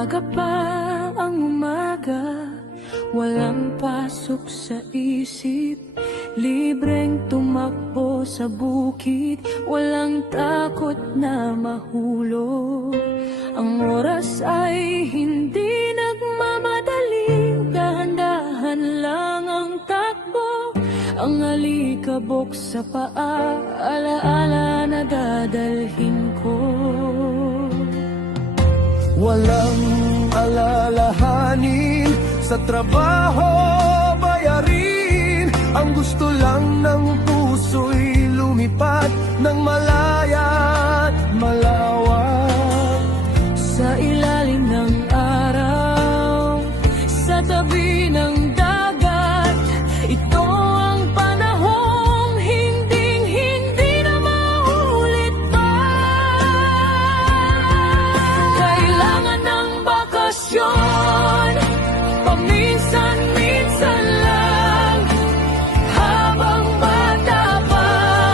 Maaga pa ang umaga, walang pasok sa isip, libreng tumakbo sa bukid, walang takot na mahulog. Ang oras ay hindi nagmamadaling, dahan-dahan lang ang takbo. Ang alikabok sa paa, alaala na dadalhin ko. Walang alalahanin, sa trabaho bayarin. Ang gusto lang ng puso'y lumipad ng malaya't malawak. Sa ilalim ng araw, sa tabi ng dagat, ito ang panahong hinding-hindi na maulit pa. Kailangan ng bakasyon, paminsan-minsan lang. Habang bata pa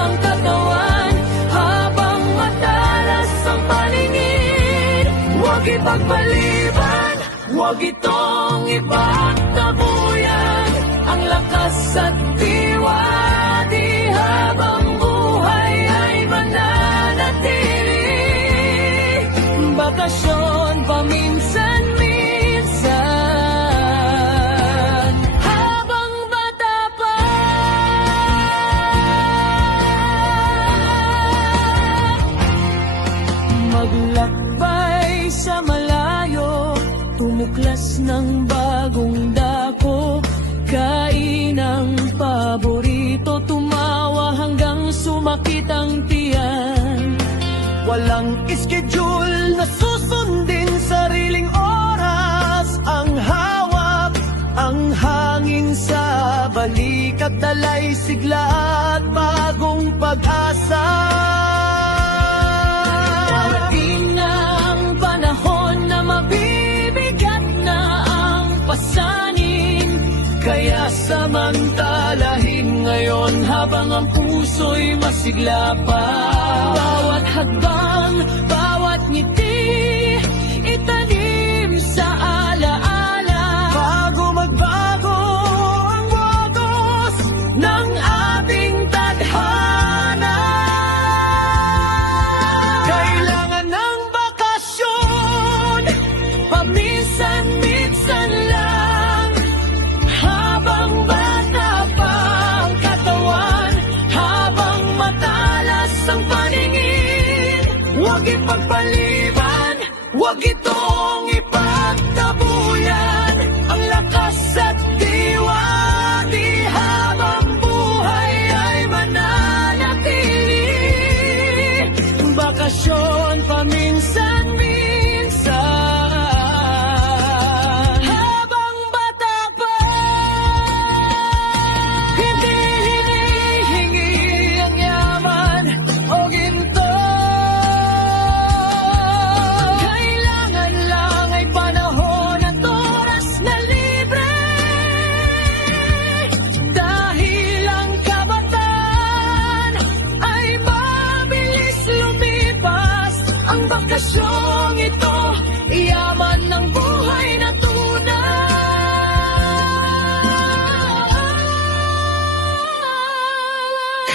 ang katawan, habang matalas ang paningin, huwag ipagpaliban, huwag itong ipagtabuyan. Ang lakas at diwa, di habang buhay ay mananatili. Bakasyon paminsan-minsan, habang bata pa. Maglakbay sa malayo, tumuklas ng bagong dako, kain ang paborito, tumawa hanggang sumakit ang tiyan. Walang schedule na susundin, sariling oras ang hawak. Ang hangin sa balikat, dalay sigla at bagong pag-asa. Darating ang panahon na mabibigat na ang pasanin, kaya samantalahin ngayon habang ang puso'y masigla pa. Bawat hadbang, bawat ngiti, itanim sa alaala, Bago magbago ang wagas ng ating tadhana. kailangan ng bakasyon, Paminsan-minsan lang, habang bata pa ang katawan, habang matalas ang paningin, huwag ipagpaliban, huwag itong ipagtabuyan. Ang lakas at diwa, di habang buhay ay mananatili. Bakasyon paminsan-minsan, habang bata pa. Hindi hinihingi ang yaman o ginto, kailangan lang ay panahon at oras na libre. Dahil ang kabataan ay mabilis lumipas, ang bakasyong ito, yaman ng buhay na tunay.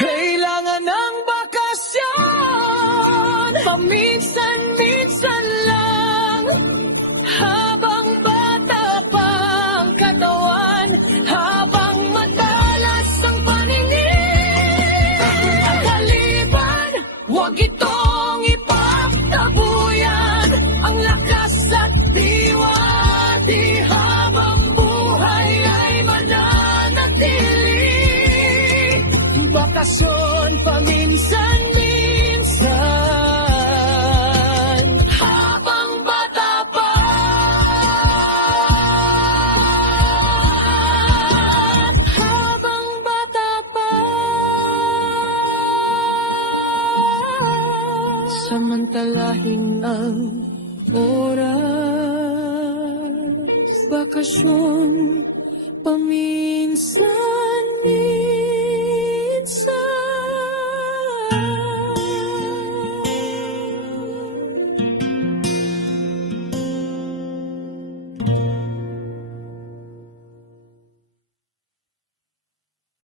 Kailangan ng bakasyon, paminsan-minsan lang. Habang bata pa ang katawan, habang madalas ang paningin, ang kaliban, huwag itong ipagtabuyan. Ang lakas at diwa, di habang buhay ay mananatili. Bakasyon paminsan-minsan, habang bata pa. Habang bata pa. Samantalahin ang oras, bakasyon paminsan-minsan.